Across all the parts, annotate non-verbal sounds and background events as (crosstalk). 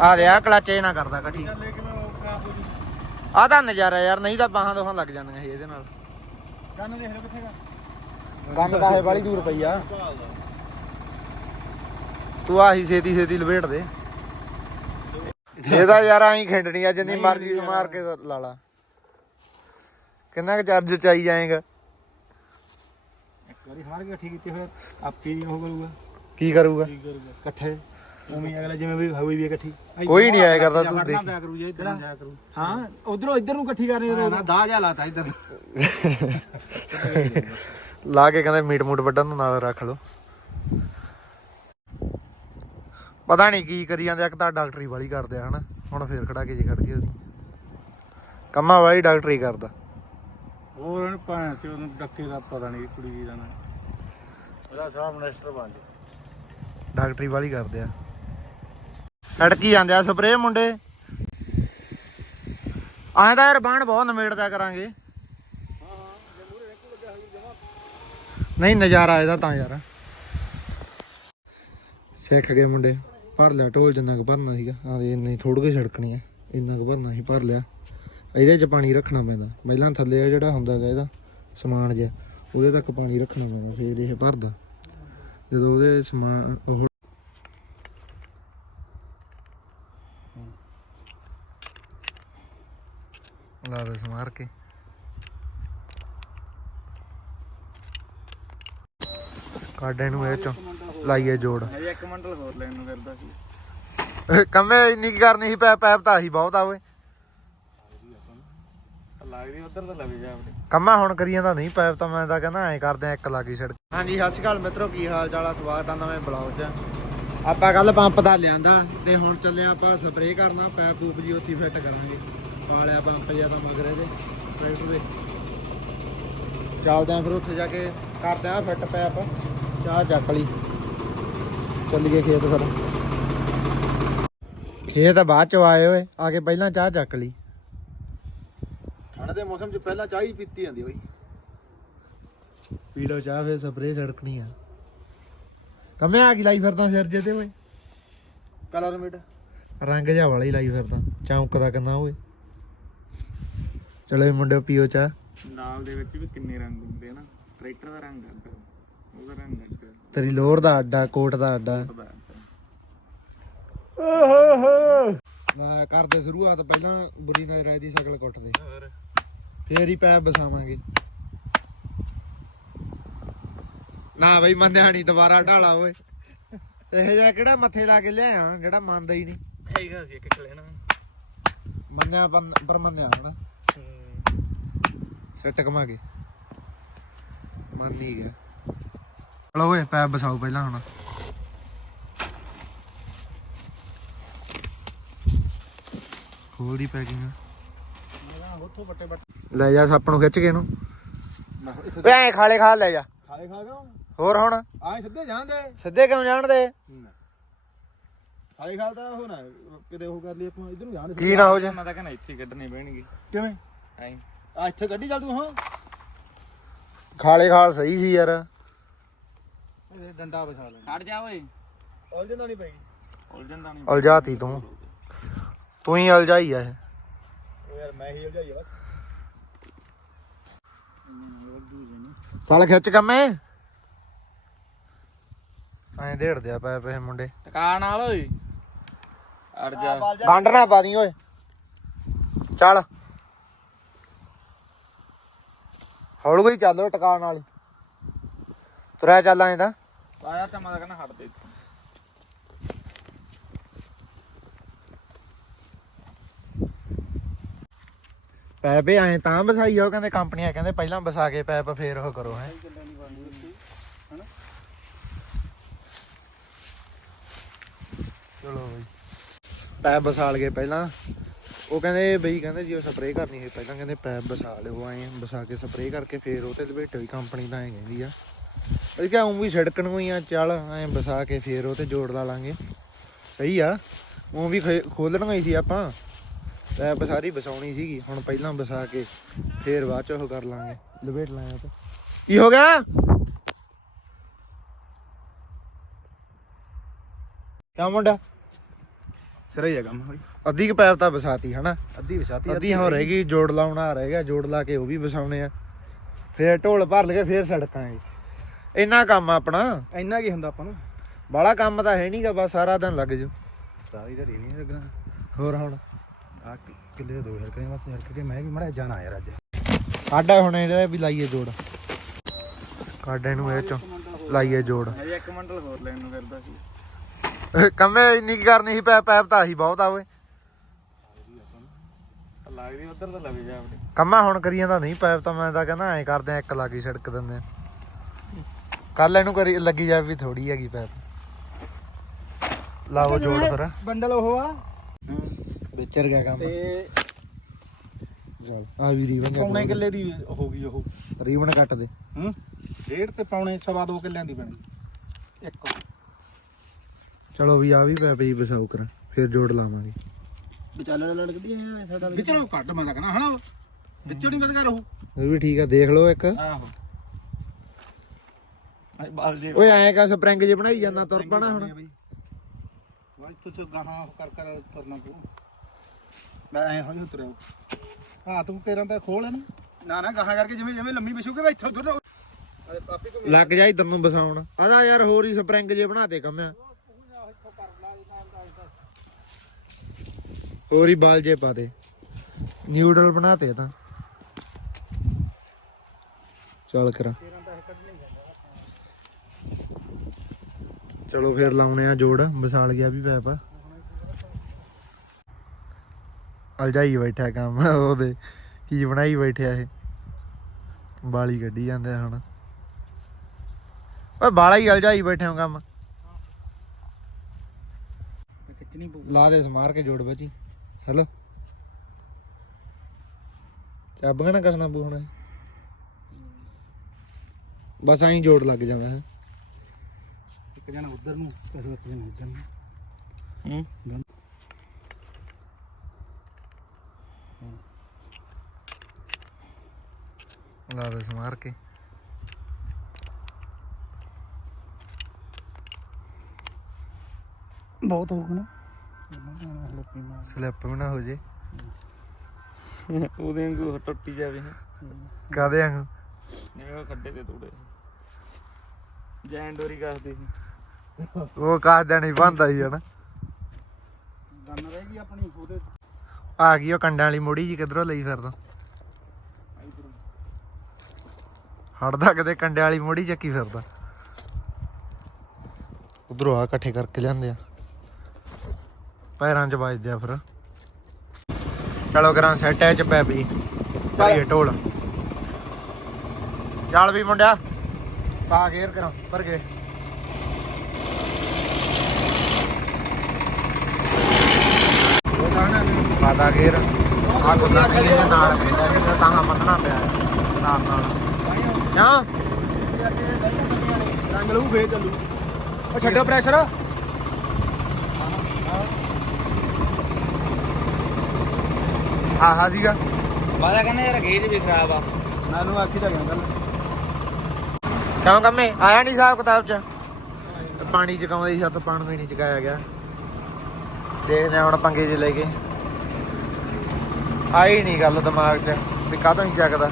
ਆ ਦੇ ਆ ਕਲੱਚੇ ਨਾ ਕਰਦਾ ਉਹ ਖਰਾਬ ਹੋ ਜੂ ਆ ਤਾਂ ਨਜ਼ਾਰਾ ਯਾਰ ਨਹੀਂ ਤਾਂ ਬਾਹਾਂ ਦੋਹਾਂ ਲੱਗ ਜਾਂਦੀਆਂ ਸੀ ਇਹਦੇ ਨਾਲ। ਕੰਨ ਦੇਖ ਲਓ ਕਿੱਥੇ ਗਾ। ਗੰਨ ਤਾਂ ਇਹ ਵਾਲੀ ਦੂਰ ਪਈ ਆ। ਤੂੰ ਆਹੀ ਛੇਤੀ ਛੇਤੀ ਲਪੇਟ ਦੇ। ਇਹਦਾ ਯਾਰ ਆਈ ਖਿੰਡਣੀ ਆ ਜਿੰਨੀ ਮਰਜ਼ੀ ਮਾਰ ਕੇ ਲਾ ਲਾ। ਕਿੰਨਾ ਕੁ ਚਾਰਜ ਚਾਈ ਜਾਏਗਾ। ਇੱਕ ਵਾਰੀ ਹਾਰ ਗਿਆ ਠੀਕ ਕੀਤੀ ਫਿਰ ਆਪੇ ਹੀ ਉਹ ਕਰੂਗਾ। ਕੀ ਕਰੂਗਾ? ਕੀ ਕਰੂਗਾ? ਇਕੱਠੇ। ਉਵੇਂ ਅਗਲਾ ਜਿਵੇਂ ਵੀ ਹੋਈ ਵੀ ਇਕੱਠੀ। ਕੋਈ ਨਹੀਂ ਆਇਆ ਕਰਦਾ ਤੂੰ ਦੇਖ। ਕਰੂ ਜੇ ਇੱਧਰ ਨੂੰ ਜਾਇਆ ਕਰੂ। ਹਾਂ ਉਧਰੋਂ ਇੱਧਰ ਨੂੰ ਇਕੱਠੀ ਕਰਨੀ ਨਾ ਦਾ ਜਾ ਲਾਤਾ ਇੱਧਰ। ਲਾ ਕੇ ਕਹਿੰਦੇ ਮੀਟ ਮੂਟ ਵੱਢਣ ਨੂੰ ਨਾਲ ਰੱਖ ਲਓ। ਪਤਾ ਨਹੀਂ ਕੀ ਕਰੀ ਜਾਂਦੇ ਇੱਕ ਤਾਂ ਡਾਕਟਰੀ ਵਾਲੀ ਕਰਦੇ ਆ ਹਨਾ। ਹੁਣ ਫੇਰ ਖੜਾ ਕੇ ਜੀ ਖੜ ਗਈ ਉਹਦੀ ਕੰਮਾਂ ਵਾਲੀ ਡਾਕਟਰੀ ਕਰਦਾ। ਹੋਰ ਉਹਨੂੰ ਭਾਂ ਤੇ ਉਹਨੂੰ ਡੱਕੇ ਦਾ ਪਤਾ ਨਹੀਂ ਕੁੜੀ ਜੀ ਦਾ ਨਾ। ਉਹਦਾ ਸਾਹ ਮਿਨਿਸਟਰ ਬਣ ਜਾ। ਡਾਕਟਰੀ ਵਾਲੀ ਕਰਦੇ ਆ। ਛੜਕੀ ਜਾਂਦੇ ਆ ਸਪਰੇਅ ਮੁੰਡੇ। ਆਏ ਤਾਂ ਯਾਰ ਬਾਣ ਬਹੁਤ ਨਮੇੜਦਾ ਕਰਾਂਗੇ। ਨਹੀਂ, ਨਜ਼ਾਰਾ ਇਹਦਾ ਤਾਂ ਯਾਰ। ਸਿੱਖ ਗਏ ਮੁੰਡੇ। ਭਰ ਲਿਆ, ਢੋਲ ਜਿੰਨਾ ਕੁ ਭਰਨਾ ਸੀਗਾ। ਆ ਦੇ ਇੰਨੀ ਥੋੜ ਕੇ ਛੜਕਣੀ ਆ। ਇੰਨਾ ਕੁ ਭਰਨਾ ਸੀ, ਭਰ ਲਿਆ। ਇਹਦੇ 'ਚ ਪਾਣੀ ਰੱਖਣਾ ਪੈਂਦਾ। ਪਹਿਲਾਂ ਥੱਲੇ ਆ ਜਿਹੜਾ ਹੁੰਦਾ ਗਾ ਇਹਦਾ, ਸਮਾਨ ਜਿਹਾ, ਉਹਦੇ ਤੱਕ ਪਾਣੀ ਰੱਖਣਾ ਪੈਂਦਾ, ਫੇਰ ਇਹ ਭਰਦਾ। ਜਦੋਂ ਉਹਦੇ ਸਮਾਨ, ਉਹ ਲਾ ਦੇ ਸਮਾਰ ਕੇ ਕਾਡੇ ਨੂੰ ਇਹ ਚੋਂ ਲਾਈਏ ਜੋੜ। ਹਜੇ ਇੱਕ ਮੰਡਲ ਹੋਰ ਲੈਣ ਨੂੰ ਕਰਦਾ ਸੀ। ਕੰਮੇ ਇੰਨੀ ਕੀ ਕਰਨੀ ਸੀ ਪੈਪ ਪੈਪ ਤਾਂ ਆਹੀ ਬਹੁਤ ਆ ਓਏ। ਲੱਗਦੀ ਉਧਰ ਤਾਂ ਲੱਗ ਜਾ ਆਪਣੇ ਕੰਮਾ ਹੁਣ ਕਰੀ ਜਾਂਦਾ ਨਹੀਂ ਪੈਪ ਤਾਂ ਮੈਂ ਤਾਂ ਕਹਿੰਦਾ ਐਂ ਕਰਦੇ ਆ ਇੱਕ ਲਾਗੀ ਛੜ ਹਾਂਜੀ ਸਤਿ ਸ਼੍ਰੀ ਅਕਾਲ ਮਿੱਤਰੋ ਕੀ ਹਾਲ ਚਾਲ ਆ? ਸਵਾਗਤ ਆ ਨਵੇਂ ਬਲੌਗ 'ਚ। ਆਪਾਂ ਕੱਲ ਪੰਪ ਦਾ ਲਿਆਂਦਾ ਤੇ ਹੁਣ ਚੱਲੇ ਆਪਾਂ ਸਪਰੇਅ ਕਰਨਾ ਪੈਪ ਪੂਪ ਜੀ ਉੱਥੇ ਫਿੱਟ ਕਰਾਂਗੇ। ਪਾਲਿਆ ਪੰਪ ਜਿਆ ਤਾਂ ਮਗਰ ਇਹਦੇ ਟਰੈਕਟਰ ਦੇ। ਚੱਲਦੇ ਆਂ ਫਿਰ ਉੱਥੇ ਜਾ ਕੇ ਕਰਦੇ ਆ ਫਿੱਟ ਪੈਪ ਚਾਹ ਚੱਕ ਲਈ। ਚੱਲੀਏ ਖੇਤ ਫਿਰ। ਖੇਤ ਬਾਅਦ ਚ ਆਏ ਓਏ ਆ ਕੇ ਪਹਿਲਾਂ ਚਾਹ ਚੱਕ ਲਈ। ਠੰਡ ਦੇ ਮੌਸਮ 'ਚ ਪਹਿਲਾਂ ਚਾਹ ਹੀ ਪੀਤੀ ਜਾਂਦੀ ਬਈ। ਪੀੜੋ ਚਾਹ ਫੇ ਸਪਰੇਅ ਛੜਕਣੀ ਆ। ਕੰਮੇ ਆ ਕੀ ਲਾਈ ਫਿਰਦਾ ਸਿਰ ਜੇ ਤੇ ਓਏ? ਕਲਰ ਮਿਟ ਰੰਗ ਜਿਹਾ ਵਾਲਾ ਲਾਈ ਫਿਰਦਾ ਚਮਕਦਾ ਕਿੰਨਾ ਓਏ। ਚਲੋ ਇਹ ਮੁੰਡੇ ਪੀਓ ਚਾਹ। ਨਾਲ ਦੇ ਵਿੱਚ ਵੀ ਕਿੰਨੇ ਰੰਗ ਹੁੰਦੇ ਆ ਨਾ। ਟਰੈਕਟਰ ਦਾ ਰੰਗ ਅੱਡ ਉਹਦਾ ਰੰਗ ਅੱਡ। ਤੇਰੀ ਲੋਰ ਦਾ ਅੱਡਾ ਕੋਟ ਦਾ ਅੱਡਾ ਪਤਾ ਮੈਂ ਕਰਦੇ ਸ਼ੁਰੂਆਤ ਪਹਿਲਾਂ ਬੁਰੀ ਨਜ਼ਰ ਆਈ ਦੀ ਸ਼ਕਲ ਕੁੱਟਦੇ ਫੇਰ ਹੀ ਪੈਪ ਬਸਾਵਾਂਗੇ। ਨਾ ਬਈ ਮੰਨਿਆ ਨਹੀਂ ਦੁਬਾਰਾ ਢਾਲਾ ਓਏ। ਇਹ ਜਿਹਾ ਕਿਹੜਾ ਮੱਥੇ ਲਾ ਕੇ ਲਿਆਇਆ ਜਿਹੜਾ ਮੰਨਦਾ ਹੀ ਨਹੀਂ। ਹੈਗਾ ਸੀ ਇੱਕ ਲੈਣਾ ਮੰਨਿਆ ਪਰ- ਮੰਨਿਆ ਹਨਾ ਸੱਟ ਕਮਾ ਕੇ ਮੰਨ ਨਹੀਂ ਗਿਆ। ਚਲੋ ਓਏ ਪੈਪ ਬਸਾਓ ਪਹਿਲਾਂ ਹੁਣ। ਖੋਲ ਦੀ ਪੈਕਿੰਗ। ਉੱਥੋਂ ਬੱਟੇ ਬੱਟੇ ਲੈ ਜਾ ਸੱਪ ਨੂੰ ਖਿੱਚ ਕੇ ਇਹਨੂੰ। ਓਏ ਐ ਖਾਲੇ ਖਾ ਲੈ ਜਾ। ਖਾਲੇ ਖਾ ਗਿਆ ਹੋਰ ਹੁਣ? ਆਏ ਸਿੱਧੇ ਜਾਂਦੇ ਸਿੱਧੇ ਕਿਉਂ ਜਾਣਦੇ ਖਾਲੇ ਖਾ ਤਾਂ ਉਹ ਨਾ ਕਿਤੇ ਉਹ ਕਰ ਲਈ ਆਪਾਂ ਇੱਧਰ ਨੂੰ ਜਾਣ ਕੀ ਨਾ ਹੋ ਜਾ ਮੈਂ ਤਾਂ ਕਹਿੰਦਾ ਇੱਥੇ ਕੱਢਣੇ ਪੈਣਗੇ। ਕਿਵੇਂ? ਐਂ। ਆ ਇੱਥੇ ਗੱਡੀ ਚੱਲ ਤੂੰ ਹਾਂ। ਖਾਲੇ ਖਾਲ ਸਹੀ ਸੀ ਯਾਰ। ਇਹ ਡੰਡਾ ਵਿਛਾ ਲੈ ਹਟ ਜਾ ਓਏ। ਉਲਝ ਜਾਂਦਾ ਨਹੀਂ ਪਈ। ਉਲਝਣ ਦਾ ਨਹੀਂ ਉਲਝਾਤੀ ਤੂੰ। ਤੂੰ ਹੀ ਉਲਝਾਈ ਆ ਇਹ। ਉਹ ਯਾਰ ਮੈਂ ਹੀ ਉਲਝਾਈ ਆ ਬਸ। ਚੱਲ ਖਿੱਚ ਕੰਮੇ। ਐਂ ਢੇੜਦੇ ਆ ਪਏ ਪਏ ਮੁੰਡੇ। ਟਕਾ ਨਾਲ ਓਏ। ਅੜ ਜਾ। ਗੰਢ ਨਾ ਪਾ ਦੀ ਓਏ। ਚੱਲ। ਹੌਲੀ ਕੋਈ ਚੱਲੋ ਟਿਕਾਣ ਵਾਲੀ। ਤੁਰਿਆ ਚੱਲ ਐਂ ਤਾਂ ਆਇਆ ਤਾਂ ਮੈਂ ਕਹਿੰਦਾ ਹਟ ਦੇ ਇੱਥੇ। ਪੈਪ ਐਂ ਤਾਂ ਵਸਾਈ ਉਹ ਕਹਿੰਦੇ ਕੰਪਨੀਆਂ ਕਹਿੰਦੇ ਪਹਿਲਾਂ ਵਸਾ ਕੇ ਪੈਪ ਫੇਰ ਉਹ ਕਰੋ ਹੈ। ਚਲੋ ਬਈ। ਪੈਪ ਵਸਾ ਲਗੇ ਪਹਿਲਾਂ। ਉਹ ਕਹਿੰਦੇ ਬਈ ਕਹਿੰਦੇ ਜੀ ਉਹ ਸਪਰੇਅ ਕਰਨੀ ਹੈ ਪਹਿਲਾਂ ਕਹਿੰਦੇ ਪੈਪ ਵਸਾ ਲਿਓ ਐਂ ਵਸਾ ਕੇ ਸਪਰੇਅ ਕਰਕੇ ਫੇਰ ਉਹ ਤੇ ਲਪੇਟੋ ਹੀ ਕੰਪਨੀ ਤਾਂ ਐਂ ਕਹਿੰਦੀ ਆ। ਅਸੀਂ ਕਿਹਾ ਉਂ ਵੀ ਛਿੜਕਣ ਹੀ ਆ ਚੱਲ ਐਂ ਵਸਾ ਕੇ ਫੇਰ ਉਹ ਤੇ ਜੋੜ ਲਾ ਲਾਂਗੇ। ਸਹੀ ਆ ਉਹ ਵੀ ਖੋਲਣਾ ਹੀ ਸੀ ਆਪਾਂ। ਪੈਪ ਸਾਰੀ ਵਸਾਉਣੀ ਸੀਗੀ ਹੁਣ ਪਹਿਲਾਂ ਵਸਾ ਕੇ ਫੇਰ ਬਾਅਦ ਚ ਉਹ ਕਰ ਲਾਂਗੇ। ਲਪੇਟ ਲਾਂਗੇ ਤਾਂ। ਕੀ ਹੋ ਗਿਆ? ਕਿਆ ਮੁੰਡਾ? ਸਿਰਾ ਹੀ ਹੈ ਕੰਮ ਬਈ ਅੱਧੀ ਕੁ ਪੈਪ ਤਾਂ ਵਸਾਤੀ ਹਨਾ? ਅੱਧੀ ਵਿਛਾਤੀ ਅੱਧੀ ਹੁਣ ਰਹਿ ਗਈ ਜੋੜ ਲਾਉਣਾ ਰਹਿ ਗਿਆ ਜੋੜ ਲਾ ਕੇ ਉਹ ਵੀ ਵਸਾਉਣੇ ਆ। ਫੇਰ ਢੋਲ ਭਰ ਲਗੇ ਫੇਰ ਸੜਕਾਂਗੇ। ਇੰਨਾ ਕੰਮ ਆ ਆਪਣਾ। ਇੰਨਾ ਕੀ ਹੁੰਦਾ ਆਪਾਂ ਨੂੰ? ਬਾਲਾ ਕੰਮ ਤਾਂ ਹੈ ਨਹੀਂਗਾ ਬਸ ਸਾਰਾ ਦਿਨ ਲੱਗ ਜੂ। ਸਾਰੀ ਢੜੀ ਨਹੀਂ ਲੱਗਣਾ। ਹੋਰ ਹੁਣ? ਆ ਕਿੱਲੇ ਦੋ ਹਲਕੇ ਬਸ ਹਲਕੇ ਕੇ ਮੈਂ ਵੀ ਮੜਾ ਜਾਣਾ ਯਾਰ ਅੱਜ। ਕਾਡਾ ਹੁਣ ਇਹਦਾ ਵੀ ਲਾਈਏ ਜੋੜ। ਕਾਡੇ ਨੂੰ ਇਹ ਚੋਂ ਲਾਈਏ ਜੋੜ। ਹਜੇ ਇੱਕ ਮੰਡਲ ਹੋਰ ਲੈਣ ਨੂੰ ਫਿਰਦਾ ਸੀ। ਕੰਮੇ ਇੰਨੀ ਕੀ ਕਰਨੀ ਸੀ ਪੈਪ ਪੈਪ ਤਾਂ ਆਹੀ ਬਹੁਤ ਆ ਓਏ। ਲੱਗਦੀ ਉਧਰ ਤਾਂ ਲੱਗ ਜਾ ਆਪਣੇ। ਕੰਮਾ ਹੁਣ ਕਰੀ ਜਾਂਦਾ ਨਹੀਂ ਪੈਪ ਤਾਂ ਮੈਂ ਤਾਂ ਕਹਿੰਦਾ ਐਂ ਕਰਦੇ ਆ ਇੱਕ ਲਾਗੀ ਛਿੜਕ ਦਿੰਦੇ ਆ। ਕੱਲ ਇਹਨੂੰ ਕਰੀ ਲੱਗੀ ਜਾਵੇ ਵੀ ਥੋੜੀ ਹੈਗੀ ਪੈਪ। ਲਾਓ ਜੋੜ ਫਿਰ। ਬੰਡਲ ਉਹ ਆ। ਵਿਚਰ ਗਿਆ ਕੰਮ। ਤੇ ਚਲ ਆ ਵੀ ਰੀਵਨ ਪੌਣੇ ਕਿੱਲੇ ਦੀ ਹੋ ਗਈ ਉਹ। ਰੀਵਨ ਕੱਟ ਦੇ। ਹੂੰ? ਡੇਢ ਤੇ ਪੌਣੇ ਸਵਾ ਦੋ ਕਿੱਲਿਆਂ ਦੀ ਬਣੀ ਇੱਕ। ਚਲੋ ਵੀ ਆ ਵੀ ਪੈਪ ਜੀ ਬਸਾਉ ਕਰਾਂ ਫਿਰ ਜੋੜ ਲਾਵਾਂਗੇ। ਵਿਚਾਲੇ ਲੜਕਦੀ ਐ ਸਾਡਾ ਵਿਚੜੋਂ ਕੱਢ ਮੈਂ ਤਾਂ ਕਹਣਾ ਹਨਾ ਵਿੱਚੋਂ ਨਹੀਂ ਮਦਦ ਕਰ ਉਹ ਇਹ ਵੀ ਠੀਕ ਆ ਦੇਖ ਲਓ ਇੱਕ। ਆਹੋ। ਅੱਜ ਬਾਲ ਜੇ ਓਏ ਐਂ ਕਾ ਸਪਰਿੰਗ ਜੇ ਬਣਾਈ ਜਾਂਦਾ ਤੁਰ ਪਣਾ ਹੁਣ। ਵਾਈ ਤੁਸੀਂ ਗਾਹਾਂ ਕਰ ਕਰ ਕਰਨਾ ਪਊ। ਮੈਂ ਐ ਹੋਈ ਉਤਰਿਆ। ਹਾਂ ਤੂੰ ਕੇਰਾਂ ਤਾਂ ਖੋਲ ਇਹਨੂੰ। ਨਾ ਨਾ ਗਾਹਾਂ ਕਰਕੇ ਜਿਵੇਂ ਜਿਵੇਂ ਲੰਮੀ ਵਿਛੂਗੇ ਵਾ ਇੱਥੋਂ ਤੁਰ ਅਰੇ ਪਾਪੀ ਕੋ ਲੱਗ ਜਾ ਇਧਰ ਨੂੰ ਬਸਾਉਣ। ਆਦਾ ਯਾਰ ਹੋਰ ਹੀ ਸਪਰਿੰਗ ਜੇ ਬਣਾ ਦੇ ਕੰਮਿਆ ਹੋਰ ਹੀ ਬਾਲ ਜੇ ਪਾ ਦੇ। ਨਿਊਡਲ ਬਣਾਤੇ ਤਾਂ। ਚੱਲ ਕਰਾਂ। ਚਲੋ ਫੇਰ ਲਾਉਣੇ ਆ ਜੋੜ ਬਸਾਲ ਗਿਆ ਵੀ ਪੈਪ। ਅਲਜਾਈ ਬੈਠਾ ਕੰਮ, ਉਹਦੇ, ਕੀ ਬਣਾਈ ਬੈਠਿਆ ਇਹ। ਬਾਲੀ ਕੱਢੀ ਜਾਂਦੇ ਹੁਣ। ਓਏ, ਬਾਲਾ ਹੀ ਅਲਜਾਈ ਬੈਠੇ ਹੋ ਕੰਮ। ਲਾ ਦੇ ਸਮਾਰ ਕੇ ਜੋੜ ਬੱਜੀ ਹੈਲੋ। ਚਾਬਾਂ ਨਾ ਕਸਣਾ ਪੂ ਹੁਣ। ਇਹ। ਬਸ ਐਂ ਜੋੜ ਲੱਗ ਜਾਂਦਾ ਹੈ। ਇੱਕ ਜਣਾ ਉਧਰ ਨੂੰ ਤੇ ਇੱਕ ਜਣਾ ਇੱਧਰ ਨੂੰ। ਹੂੰ। ਲਾ ਦੇ ਸਮਾਰ ਕੇ। ਬਹੁਤ ਹੋ ਗਣਾ ਸਲਿੱਪ ਵੀ ਨਾ ਹੋ ਜੇ। ਉਹਦੇ ਵਾਂਗੂ ਟੁੱਟੀ ਜਾਵੇ ਕਾਦੇ ਆਂ ਜਿਵੇਂ ਖੱਡੇ ਤੇ ਤੋੜੇ। ਜੈਨ ਡੋਰੀ ਸੀ। ਉਹ ਕਾਹ ਦੇਣੀ ਬੰਦਾ ਹੀ ਹਨਾ। ਗੰਨ ਰਹਿ ਗਈ ਆਪਣੀ ਉਹਦੇ ਆ ਗਈ ਉਹ ਕੰਡਾਂ ਵਾਲੀ ਮੋੜੀ ਜੀ ਕਿਧਰੋਂ ਲਈ ਫਿਰਦਾ। ਹੜਦਾ ਕਿਤੇ ਕੰਡਿਆਂ ਵਾਲੀ ਮੋੜੀ ਚੱਕੀ ਫਿਰਦਾ। ਉਧਰੋਂ ਆ ਇਕੱਠੇ ਕਰਕੇ ਲਿਆਂਦੇ ਆ। ਪੈਰਾਂ 'ਚ ਵੱਜਦੇ ਆ ਫਿਰ। ਚਲੋ ਕਰਾਂ ਸੈੱਟ ਐ ਚ ਪੈ ਪਈ ਭਾਈ ਢੋਲ। ਚੱਲ ਵੀ ਮੁੰਡਿਆ ਪਾ ਗੇਰ ਕਰਾਂ ਪਰ ਗਏ ਪਾਦਾ ਗੇਰ ਆ ਗੁੱਲਾ ਕਿਲੇ ਦੇ ਨਾਲ ਪੈਂਦਾ ਜਿੱਦਾਂ ਤਾਂ ਮੰਨਣਾ ਪਿਆ ਨਾਲ ਨਾਲ। ਨਾ ਰੰਗ ਲਊ ਫੇਰ ਚੱਲੂ। ਉਹ ਛੱਡੋ ਪ੍ਰੈਸ਼ਰ ਆਹਾ ਸੀਗਾ। ਮਾਦਾ ਕਹਿੰਦਾ ਯਾਰ ਗੇਜ ਵੀ ਖਰਾਬ ਆ। ਮੈਨੂੰ ਆਖੀ ਤਾਂ ਗਿਆ ਕਿਉਂ ਕੰਮੇ? ਆਇਆ ਨਹੀਂ ਹਿਸਾਬ ਕਿਤਾਬ ਚ? ਪਾਣੀ ਚਕਾਉਂਦੇ ਸੀ ਸੱਤ ਪਾਣ ਵੀ ਨਹੀਂ ਚਕਾਇਆ ਗਿਆ। ਦੇਖਦੇ ਹਾਂ ਹੁਣ ਪੰਗੇ ਜੇ ਲੈ ਕੇ। ਆਈ ਨਹੀਂ ਗੱਲ ਦਿਮਾਗ 'ਚ ਵੀ ਕਾਹਤੋਂ ਨਹੀਂ ਚੱਕਦਾ।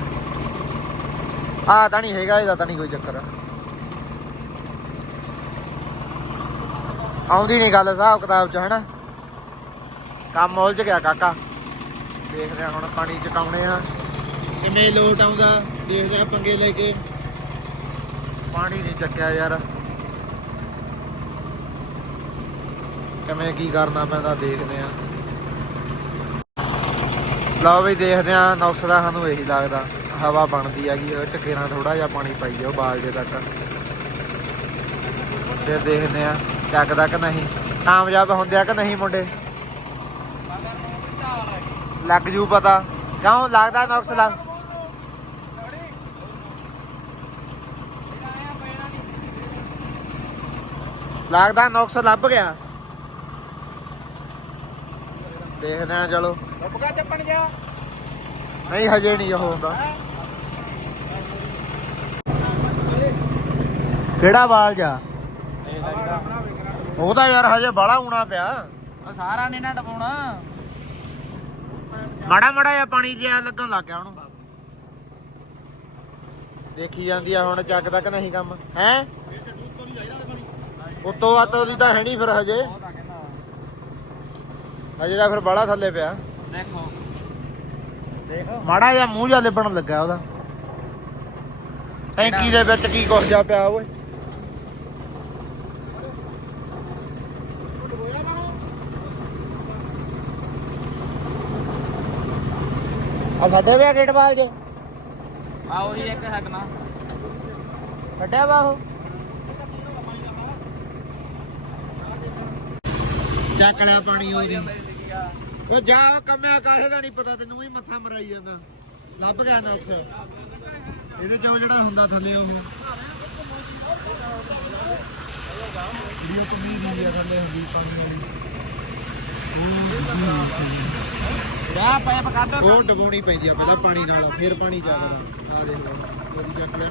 ਆ ਤਾਂ ਨਹੀਂ ਹੈਗਾ ਇਹਦਾ ਤਾਂ ਨਹੀਂ ਕੋਈ ਚੱਕਰ। ਆਉਂਦੀ ਨਹੀਂ ਗੱਲ ਹਿਸਾਬ ਕਿਤਾਬ 'ਚ ਹਨਾ? ਕੰਮ ਉਲਝ ਗਿਆ ਕਾਕਾ। ਦੇਖਦੇ ਹਾਂ ਹੁਣ ਪਾਣੀ ਚਕਾਉਣੇ ਆ। ਕਿੰਨੇ ਲੋਟ ਆਉਂਦਾ, ਦੇਖਦੇ ਆ ਪੰਗੇ ਲੈ ਕੇ। ਪਾਣੀ ਨਹੀਂ ਚੱਕਿਆ ਯਾਰ। ਕਿਵੇਂ ਕੀ ਕਰਨਾ ਪੈਂਦਾ ਦੇਖਦੇ ਆ ਲਓ ਵੀ ਦੇਖਦੇ ਆ ਨੁਕਸ ਦਾ ਸਾਨੂੰ ਇਹੀ ਲੱਗਦਾ। ਹਵਾ ਬਣਦੀ ਹੈਗੀ, ਉਹ ਚੱਕੇਰਾਂ ਥੋੜਾ ਜਿਹਾ ਪਾਣੀ ਪਾਈ ਜਾਓ ਬਾਲਜੇ ਤੱਕ। ਫਿਰ ਦੇਖਦੇ ਆ ਚੱਕਦਾ ਕਿ ਨਹੀਂ। ਕਾਮਯਾਬ ਹੁੰਦੇ ਆ ਕਿ ਨਹੀਂ ਮੁੰਡੇ? ਲੱਗ ਜੂ ਪਤਾ। ਕਿਉਂ ਲੱਗਦਾ ਨੁਕਸ ਲੱਗ ਲੱਗਦਾ ਨੁਕਸ ਲੱਭ ਗਿਆ। ਦੇਖਦੇ ਆ ਚਲੋ। ਲੱਭਗਾ ਚੱਪਣ ਜਾ ਨਹੀਂ ਹਜੇ ਨਹੀਂ ਉਹ ਹੁੰਦਾ। ਕਿਹੜਾ ਵਾਲ ਜਾ? ਉਹ ਤਾਂ ਯਾਰ ਹਜੇ ਬਾਲਾ ਆਉਣਾ ਪਿਆ। ਸਾਰਾ ਨਹੀਂ ਨਾ ਡਪਾਉਣਾ ਮਾੜਾ ਮਾੜਾ ਜਿਹਾ ਪਾਣੀ ਜਿਆ ਲੱਗਣ ਲੱਗ ਗਿਆ ਉਹਨੂੰ। ਦੇਖੀ ਜਾਂਦੀ ਆ ਹੁਣ ਚੱਕ ਤੱਕ ਨਹੀਂ ਕੰਮ। ਹੈ? ਉਤੋਂ ਵੱਧ ਉਹਦੀ ਤਾਂ ਹੈ ਨਹੀਂ ਫਿਰ ਹਜੇ। ਹਜੇ ਤਾਂ ਫਿਰ ਬਾਲਾ ਥੱਲੇ ਪਿਆ। ਦੇਖੋ ਦੇਖ ਮਾੜਾ ਜਿਹਾ ਮੂੰਹ ਜਿਹਾ ਲਿਬਣ ਲੱਗਾ ਉਹਦਾ। ਟੈਂਕੀ ਦੇ ਵਿੱਚ ਕੀ ਕੁਛ ਜਾ ਪਿਆ ਓਏ। ਆ ਸਾਡੇ ਵੀ ਗੇਟ ਬਾਲ ਜੇ। ਆ ਉਹੀ ਇੱਕ ਹੱਕਣਾ ਕੱਢਿਆ ਵਾ ਉਹ। ਚੱਕ ਲਿਆ ਪਾਣੀ ਉਹਦੀ। ਉਹ ਜਾ ਕੰਮਿਆ ਕਾਹੇ ਦਾ ਨਹੀਂ ਪਤਾ ਤੈਨੂੰ ਵੀ ਮੱਥਾ ਮਰਾਈ ਜਾਂਦਾ। ਲੱਭ ਗਿਆ ਨੁਕਸ ਇਹਦੇ ਚੋਂ ਜਿਹੜਾ ਹੁੰਦਾ ਥੱਲੇ ਉਹ। ਵੀਡੀਓ ਕਮੀ ਦੀ ਆ ਥੱਲੇ ਹੁੰਦੀ ਪਾਣੀ ਵਾਲੀ। ਜਾ ਪਾਇਪ ਕੱਢ ਉਹ ਡਗਾਉਣੀ ਪੈਂਦੀ ਆ ਪਹਿਲਾਂ ਪਾਣੀ ਨਾਲ, ਫਿਰ ਪਾਣੀ ਜ਼ਿਆਦਾ ਆ ਦੇਖ ਲਓ, ਉਹਦੀ ਚੱਕ ਲਿਆ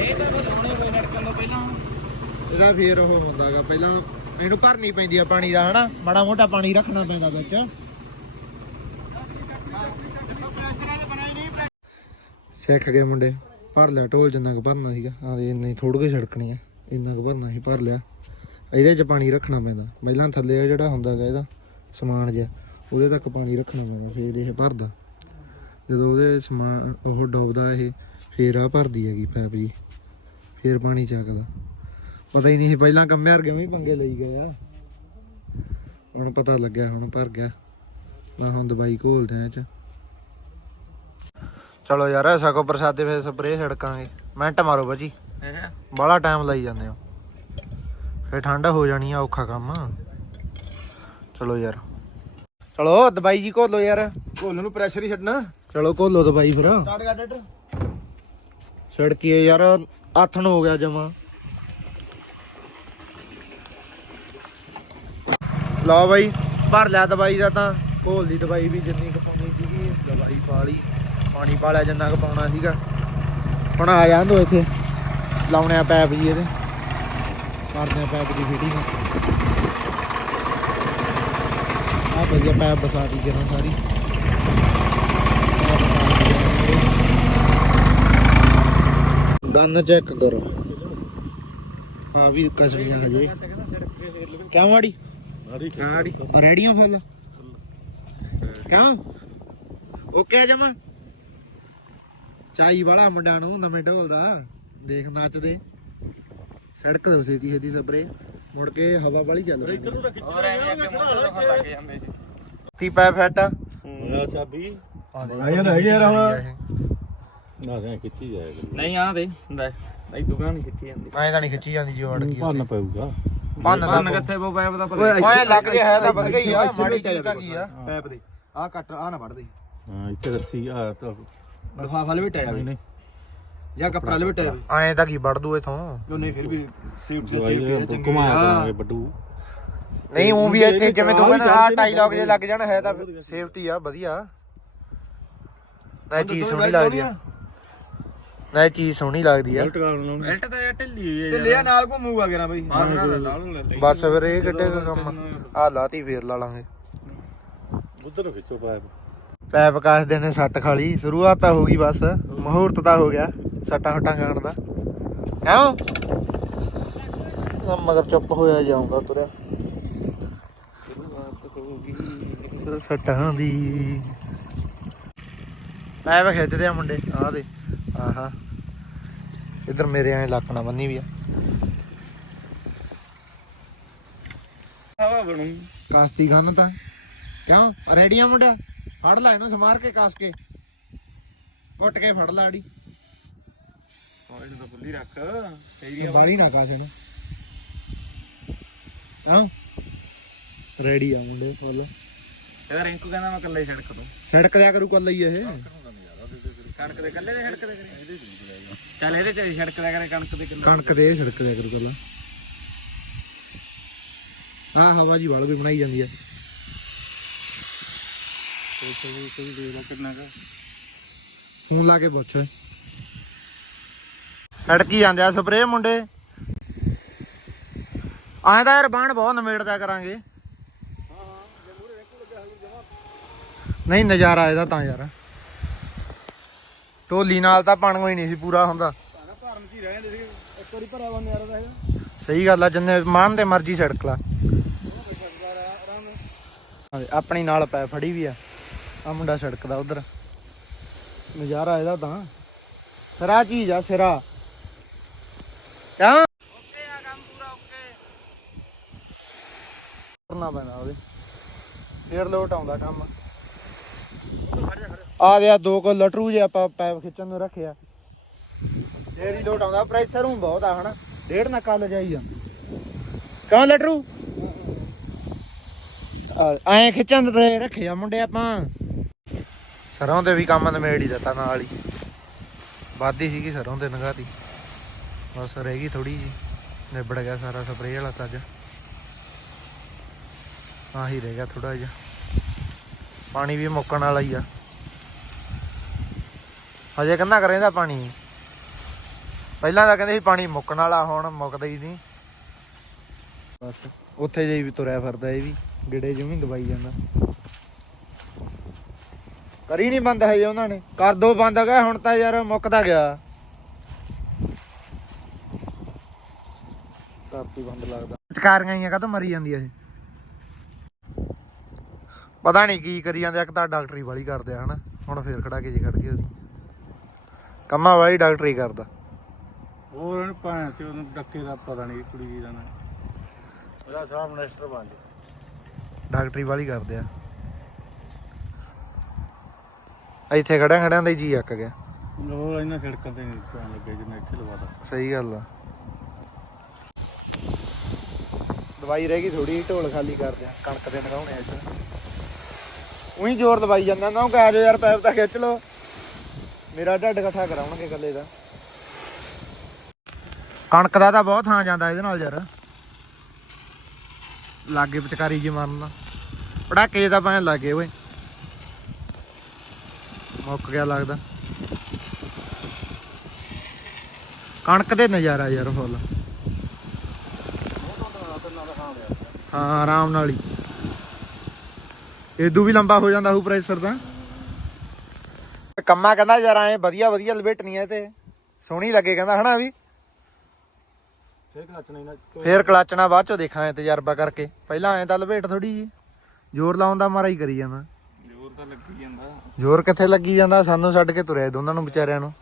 ਇਹ ਤਾਂ ਬਦੋਣੇ ਕੋਈ ਨੜਕਣ ਤੋਂ ਪਹਿਲਾਂ ਇਹਦਾ ਫੇਰ ਉਹ ਹੁੰਦਾਗਾ, ਪਹਿਲਾਂ ਇਹਨੂੰ ਭਰਨੀ ਪੈਂਦੀ ਆ ਪਾਣੀ ਦਾ, ਹਨਾ? ਮਾੜਾ ਮੋਟਾ ਪਾਣੀ ਰੱਖਣਾ ਪੈਂਦਾ ਵਿੱਚ। ਸਿੱਖ ਗਏ ਮੁੰਡੇ। ਭਰ ਲਿਆ, ਢੋਲ ਜਿੰਨਾ ਕੁ ਭਰਨਾ ਸੀਗਾ। ਆ ਦੇ ਇੰਨੀ ਥੋੜੀ ਜਿਹੀ ਛੜਕਣੀ ਆ। ਇੰਨਾ ਕੁ ਭਰਨਾ ਸੀ, ਭਰ ਲਿਆ। ਇਹਦੇ 'ਚ ਪਾਣੀ ਰੱਖਣਾ ਪੈਂਦਾ। ਪਹਿਲਾਂ ਥੱਲੇ ਆ ਜਿਹੜਾ ਹੁੰਦਾਗਾ ਇਹਦਾ ਸਮਾਨ ਜਿਹਾ ਉਹਦੇ ਤੱਕ ਪਾਣੀ ਰੱਖਣਾ ਪੈਂਦਾ ਫੇਰ ਇਹ ਭਰਦਾ। ਜਦੋਂ ਉਹਦੇ ਸਮਾਨ ਉਹ ਡੁੱਬਦਾ ਇਹ ਫੇਰ ਆ ਭਰਦੀ ਹੈਗੀ ਪੈਪ ਜੀ ਫੇਰ ਪਾਣੀ ਚੱਕਦਾ। ਪਤਾ ਹੀ ਨਹੀਂ ਸੀ ਪਹਿਲਾਂ ਕੰਮੇ ਵਰਗੇ ਵੀ ਪੰਗੇ ਲਈ ਗਏ ਆ। ਹੁਣ ਪਤਾ ਲੱਗਿਆ ਹੁਣ ਭਰ ਗਿਆ। ਮੈਂ ਹੁਣ ਦਵਾਈ ਘੋਲਦੇ ਆ ਚ। ਚਲੋ ਯਾਰ ਸਕੋ ਪ੍ਰਸਾਦੇ ਫੇਰ ਸਪਰੇਅ ਛੜਕਾਂਗੇ। ਮਿੰਟ ਮਾਰੋ ਬਾਜੀ। ਬੜਾ ਟਾਈਮ ਲਾਈ ਜਾਂਦੇ ਹੋ। ਫੇਰ ਠੰਡ ਹੋ ਜਾਣੀ ਆ ਔਖਾ ਕੰਮ। ਚਲੋ ਯਾਰ। ਚਲੋ ਦਵਾਈ ਜੀ ਘੋਲੋ ਯਾਰ। ਘੋਲ ਨੂੰ ਪ੍ਰੈਸ਼ਰ ਹੀ ਛੱਡਣਾ। ਚਲੋ ਘੋਲੋ ਦਵਾਈ ਫਿਰ। ਸਟਾਰਟ ਕਰ ਡਾਕਟਰ। ਛੜਕੀਏ ਯਾਰ ਆਥਣ ਹੋ ਗਿਆ ਜਮਾ। ਲਓ ਬਾਈ ਭਰ ਲਿਆ ਦਵਾਈ ਦਾ ਤਾਂ। ਘੋਲ ਦੀ ਦਵਾਈ ਵੀ ਜਿੰਨੀ ਕੁ ਪਾਉਣੀ ਸੀਗੀ ਦਵਾਈ ਪਾ ਲਈ। ਪਾਣੀ ਪਾ ਲਿਆ ਜਿੰਨਾ ਕੁ ਪਾਉਣਾ ਸੀਗਾ। ਹੁਣ ਆ ਜਾਂਦੋ ਇੱਥੇ। ਲਾਉਣੇ ਆ ਪੈਪ ਜੀ ਇਹਦੇ। ਕਰਦੇ ਆ ਪੈਪ ਦੀ ਫਿਟਿੰਗ ਆ ਵਧੀਆ ਪੈਪ ਬਸਾ ਦੀ ਜਨਾ ਸਾਰੀ। ਗੰਨ ਚੈੱਕ ਕਰੋ। ਹਾਂ ਵੀ ਕਸਰੀਆਂ ਹਜੇ। ਕਿਉਂ ਆੜੀ? ਆੜੀ। ਰੈਡੀਆਂ ਫੁੱਲ ਕਿਉਂ? ਓਕੇ ਜਮਾ। ਚਾਈ ਵਾਲਾ ਮੁੰਡਾ ਨੂੰ ਨਵੇਂ ਢੋਲ ਦਾ। ਦੇਖ ਨੱਚਦੇ। ਸੜਕ ਦੇ ਉਸੇ ਦੀ ਇਹਦੀ ਸਪਰੇ। ਮੁੜ ਕੇ ਹਵਾ ਵਾਲੀ ਚੱਲ ਰਹੀ ਹੋਰ ਐਵੇਂ ਅੱਗੇ ਮੂੰਹ ਤੋਂ ਫਿਰ ਲੱਗ ਜਾਂਦੇ ਜੀ ਤੀ ਪੈ ਫੈਟ? ਆ ਚਾਬੀ। ਆ ਯਾਰ ਹੈਗੀ ਯਾਰ ਹੁਣ। ਨਾ ਜਾਂ ਖਿੱਚੀ ਜਾਏਗਾ। ਨਹੀਂ ਆ ਦੇ ਲੈ। ਨਹੀਂ ਦੁਕਾਨ ਖਿੱਚੀ ਜਾਂਦੀ। ਐਂ ਤਾਂ ਨਹੀਂ ਖਿੱਚੀ ਜਾਂਦੀ ਜੋ ਅੜ ਗਈ ਭਰਨਾ ਪਊਗਾ। ਭੰਨ ਦਾ ਕੰਨ ਕਿੱਥੇ ਬੋ ਪਾਇਪ ਦਾ ਪਤਾ ਓਏ ਲੱਗ ਗਿਆ ਹੈ ਤਾਂ ਵਧ ਗਈ ਆ ਮਾੜੀ ਚੀਜ਼ ਤਾਂ ਕੀ ਆ? ਪੈਪ ਦੇ। ਆਹ ਕੱਟ ਆਹ ਨਾ ਵੱਢ ਦੇ। ਹਾਂ ਇੱਥੇ ਰੱਸੀ ਆ ਤਾਂ ਲਫਾਫਾ ਲਵੇਟਿਆ ਜਾਵੇ ਨਹੀਂ। ਜਾਂ ਕੱਪੜਾ ਲਵੇਟਿਆ ਜਾਵੇ ਐਂ ਤਾਂ ਕੀ ਵੜ ਦੂ ਇਥੋਂ? ਉਹ ਨਹੀਂ ਫਿਰ ਵੀ ਸੇਫਟੀ ਸੇਫਟੀ ਦੇ ਚੰਗੀ। ਘੁਮਾਇਆ ਆ ਕਰਾਂਗੇ ਬੱਡੂ ਨਹੀਂ ਉਹ ਵੀ ਇੱਥੇ ਜਿਵੇਂ ਤੂੰ ਕਹਿੰਦਾ ਆ ਟਾਈਲੌਗ ਜੇ ਲੱਗ ਜਾਣ ਹੈ ਤਾਂ ਸੇਫਟੀ ਆ ਵਧੀਆ। ਨਾ ਇਹ ਚੀਜ਼ ਸੋਹਣੀ ਲੱਗਦੀ ਆ। ਨਾ ਇਹ ਚੀਜ਼ ਸੋਹਣੀ ਲੱਗਦੀ ਆ। ਬੈਲਟ ਤਾਂ ਇਹ ਢਿੱਲੀ ਹੋਈ ਤੇ ਹੈ ਲਿਆ ਨਾਲ ਘੁੰਮੂਗਾ ਕਿਰਾ ਬਈ? ਮਾਸ ਨਾਲ ਲਾ ਲੂ ਲੈ ਲਈ। ਬਸ ਫਿਰ ਇਹ ਕਿੱਡੇ ਕੁ ਕੰਮ ਆ ਲਾਤੀ ਫੇਰ ਲਾ ਲਾਂਗੇ। ਉਧਰ ਖਿੱਚੋ ਪਾਇਪ। ਪੈਪ ਕਾਸ ਦੇ ਨੇ ਸੱਟ ਖਾਲੀ। ਸ਼ੁਰੂਆਤ ਤਾਂ ਹੋ ਗਈ ਬਸ। ਮਹੂਰਤ ਤਾਂ ਹੋ ਗਿਆ। ਸੱਟਾਂ ਹੱਟਾਂ ਖਾਣ ਦਾ। ਮੈਂ ਮਗਰ ਚੁੱਪ ਹੋਇਆ ਜਾਊਂਗਾ ਤੁਰਿਆ। ਸ਼ੁਰੂਆਤ ਹੋ ਗਈ। ਸੱਟਾਂ ਦੀ। ਪੈਪ ਖਿੱਚਦੇ ਆ ਮੁੰਡੇ ਆਹ ਦੇ ਆਹਾ। ਇਧਰ ਮੇਰੇ ਐ ਲੱਕਣਾ ਬੰਨੀ ਵੀ ਆ। ਹਵਾ ਬਣੂ। ਕਾਸਤੀ ਗੰਨ ਤਾਂ। ਕਿਉਂ? ਰੈਡੀ ਆ ਮੁੰਡਾ? ਫੜ ਲੈ ਇਹਨੂੰ ਸਮਾਰ ਕੇ ਕਾਸ ਕੇ। ਕੁੱਟ ਕੇ ਫੜ ਲੈ ਆੜੀ ਹੋਰ ਇਹਨੂੰ ਤਾਂ ਖੁੱਲੀ ਰੱਖ। ਤੇਰੀ ਬਾਲੀ ਨਾ ਕਾਸ ਇਹਨੂੰ ਹਾਂ? ਰੈਡੀ ਆ ਮੁੰਡੇ ਫੁੱਲ ਇਹਦਾ ਰਿੰਕੂ ਕਹਿੰਦਾ ਮੈਂ ਇਕੱਲੇ ਛੜਕ ਦੂੰ ਸੜਕ ਦਿਆ ਕਰੂ ਕੱਲਾ ਹੀ ਇਹ। ਕਣਕ ਦੇ ਇਕੱਲੇ ਦੇ ਛੜਕ ਦੇ ਕਰੇ ਚੱਲ ਇਹਦੇ ਚ ਛੜਕ ਦਿਆ ਕਰੇ ਕਣਕ ਦੇ ਕਿੰਨਾ ਕਣਕ ਦੇ ਸੜਕ ਦਿਆ ਕਰੂ ਕੱਲਾ ਆ ਹਵਾ ਜੀ ਵਾਲ ਵੀ ਬਣਾਈ ਜਾਂਦੀ ਆ। ਕੋਈ ਕੋਈ ਦੇ ਲਾ ਕਿੰਨਾ ਕਾ। ਫੋਨ ਲਾ ਕੇ ਪੁੱਛ। ਸੜਕੀ ਜਾਂਦੇ ਆ ਸਪਰੇ ਮੁੰਡੇ। ਐਂ ਤਾਂ ਯਾਰ ਬਾਣ ਬਹੁਤ ਨਵੇੜਦਾ ਕਰਾਂਗੇ। ਨਹੀਂ, ਨਜ਼ਾਰਾ ਇਹਦਾ ਤਾਂ ਯਾਰ। ਢੋਲੀ ਨਾਲ ਤਾਂ ਪਾਣੀ ਹੀ ਨਹੀਂ ਸੀ ਪੂਰਾ ਹੁੰਦਾ। ਭਰਨ ਚ ਹੀ ਰਹਿ ਸੀ ਇੱਕ ਵਾਰੀ ਭਰਿਆ ਵਾ ਨਿਆਰਾ ਦਾ ਸਹੀ ਗੱਲ ਆ, ਜਿੰਨੇ ਮਾਨ ਤੇ ਮਰਜ਼ੀ ਸੜਕ ਲਾ। ਆਪਣੀ ਨਾਲ ਪੈ ਫੜੀ ਵੀ ਆ। ਆ ਮੁੰਡਾ ਸੜਕ ਦਾ ਉਧਰ। ਨਜ਼ਾਰਾ ਇਹਦਾ ਤਾਂ। ਸਿਰਾ ਚੀਜ਼ ਆ, ਸਿਰਾ। ਕਿਆ ਓਕੇ ਆ ਕੰਮ ਪੂਰਾ ਓਕੇ ਕਰਨਾ ਪੈਂਦਾ ਉਹਦੇ। ਫੇਰ ਲੋਟ ਆਉਂਦਾ ਕੰਮ। ਆ ਗਿਆ ਦੋ ਕੋ ਲਟਰੂ ਜੇ ਆਪਾਂ ਪੈਪ ਖਿੱਚਣ ਨੂੰ ਰੱਖਿਆ। ਫੇਰ ਹੀ ਲੋਟ ਆਉਂਦਾ। ਪ੍ਰੈਸ਼ਰ ਹੂੰ ਬਹੁਤ ਆ ਹਨਾ। ਡੇਢ ਨਾ ਕੱਲ ਜਾਈ ਆ। ਕਹਾਂ ਲਟਰੂ? ਐ ਖਿੱਚਣ ਤੇ ਰੱਖਿਆ ਮੁੰਡੇ ਆਪਾਂ। ਸਰੋਂ ਦੇ ਵੀ ਕੰਮ ਨਮੇੜ ਹੀ ਦਿੱਤਾ ਨਾਲ ਹੀ। ਵਾਦੀ ਸੀਗੀ ਸਰੋਂ ਦੇ ਨਗਾਤੀ ਬਸ ਰਹਿ ਗਈ ਥੋੜੀ ਜੀ ਨਿਬੜ ਗਿਆ ਸਾਰਾ ਸਪਰੇਅ ਵਾਲਾ ਤਾਂ ਅੱਜ। ਆਹੀ ਰਹਿ ਗਿਆ ਥੋੜਾ ਜਿਹਾ। ਪਾਣੀ ਵੀ ਮੁੱਕਣ ਵਾਲਾ ਹੀ ਆ। ਹਜੇ ਕੰਨਾ ਕਰੇਂਦਾ ਪਾਣੀ? ਪਹਿਲਾਂ ਤਾਂ ਕਹਿੰਦੇ ਸੀ ਪਾਣੀ ਮੁੱਕਣ ਵਾਲਾ, ਹੁਣ ਮੁੱਕਦਾ ਹੀ ਨਹੀਂ। ਬਸ, ਉੱਥੇ ਜੇ ਵੀ ਤੁਰਿਆ ਫਿਰਦਾ ਇਹ ਵੀ, ਗਿੜੇ ਜਿਵੇਂ ਦਵਾਈ ਜਾਂਦਾ। ਕਰੀ ਨਹੀਂ ਬੰਦ ਹਜੇ ਉਹਨਾਂ ਨੇ। ਕਰ ਦੋ ਬੰਦ ਗਿਆ ਹੁਣ ਤਾਂ ਯਾਰ ਮੁੱਕਦਾ ਗਿਆ। ਕਰਤੀ ਬੰਦ ਲੱਗਦਾ। ਚਕਾਰੀਆਂ ਹੀ ਆ ਕਾ ਮਰੀ ਜਾਂਦੀਆਂ ਇਹ? ਪਤਾ ਨਹੀਂ ਕੀ ਕਰੀ ਜਾਂਦੇ ਆ ਇੱਕ ਤਾਂ ਡਾਕਟਰੀ ਵਾਲੀ ਕਰਦੇ ਆ ਹਨਾ? ਹੁਣ ਫੇਰ ਖੜਾ ਕੇ ਜੀ ਖੜ ਗਈ ਉਹਦੀ ਕੰਮਾਂ ਵਾਲੀ ਡਾਕਟਰੀ ਕਰਦਾ। ਹੋਰ ਇਹਨੂੰ ਭਾਂ ਤੇ ਉਹਨੂੰ ਡੱਕੇ ਦਾ ਪਤਾ ਨਹੀਂ ਕੁੜੀ ਜੀ ਦਾ ਨਾ। ਉਹਦਾ ਸਾਹ ਮਿਨਿਸਟਰ ਬਣ ਜਾ। ਡਾਕਟਰੀ ਵਾਲੀ ਕਰਦੇ ਆ। ਇੱਥੇ ਖੜਿਆ ਖੜਿਆਂ ਦਾ ਹੀ ਜੀ ਅੱਕ ਗਿਆ। ਉਹ ਇਹਨਾਂ ਸੜਕਾਂ ਤੇ ਨਹੀਂ ਧਿਆਨ ਲੱਗੇ ਜਿੰਨਾ ਇੱਥੇ ਲਵਾਦਾ ਸਹੀ ਗੱਲ ਆ। ਦਵਾਈ ਰਹਿ ਗਈ ਥੋੜੀ ਢੋਲ ਖਾਲੀ ਕਰਦੇ ਆ, ਕਣਕ ਦੇ ਲਗਾਉਣੇ ਅੱਜ ਉਹੀ ਜ਼ੋਰ ਦਵਾਈ ਜਾਂਦਾ ਨਾ ਉਹ ਕਹਿ ਜੋ ਯਾਰ ਪੈਪ ਤਾਂ ਖਿੱਚ ਲੋ ਮੇਰਾ ਢੱਡ ਇਕੱਠਾ ਕਰਾਉਣਗੇ ਇਕੱਲੇ ਦਾ। ਕਣਕ ਦਾ ਤਾਂ ਬਹੁਤ ਥਾਂ ਜਾਂਦਾ ਇਹਦੇ ਨਾਲ ਯਾਰ। ਲਾਗੇ ਵਿਚਕਾਰੀ ਜੇ ਮਾਰਨ ਨਾਲ ਪੜਾਕੇ ਤਾਂ ਭਾਵੇਂ ਲੱਗੇ ਓਏ ਮੁੱਕ ਗਿਆ ਲੱਗਦਾ। ਕਣਕ ਦੇ ਨਜ਼ਾਰਾ ਯਾਰ, ਫੁੱਲ। ਹਾਂ ਆਰਾਮ ਨਾਲ ਹੀ। ਇਦੋਂ ਵੀ ਲੰਬਾ ਹੋ ਜਾਂਦਾ ਹੂ ਪ੍ਰੈਸ਼ਰ ਤਾਂ। ਕੰਮਾ ਕਹਿੰਦਾ ਯਾਰ ਐ ਵਧੀਆ ਵਧੀਆ ਲਪੇਟਣੀਆਂ ਤੇ। ਸੋਹਣੀ ਲੱਗੇ ਕਹਿੰਦਾ ਹਨਾ ਵੀ? ਫੇਰ ਕਲਚ ਨਹੀਂ ਨਾ ਫੇਰ ਕਲਚਣਾ ਬਾਅਦ ਚੋਂ ਦੇਖਾਂ ਤਜਰਬਾ ਕਰਕੇ। ਪਹਿਲਾਂ ਐ ਤਾਂ ਲਪੇਟ ਥੋੜੀ ਜੀ। ਜ਼ੋਰ ਲਾਉਣ ਦਾ ਮਾਰਾ ਹੀ ਕਰੀ ਜਾਂਦਾ। ਜ਼ੋਰ ਤਾਂ ਲੱਗੀ ਜਾਂਦਾ। ਜ਼ੋਰ ਕਿੱਥੇ ਲੱਗੀ ਜਾਂਦਾ? ਸਾਨੂੰ ਛੱਡ ਕੇ ਤੁਰਿਆ ਦੋਨਾਂ ਨੂੰ ਵਿਚਾਰਿਆਂ ਨੂੰ।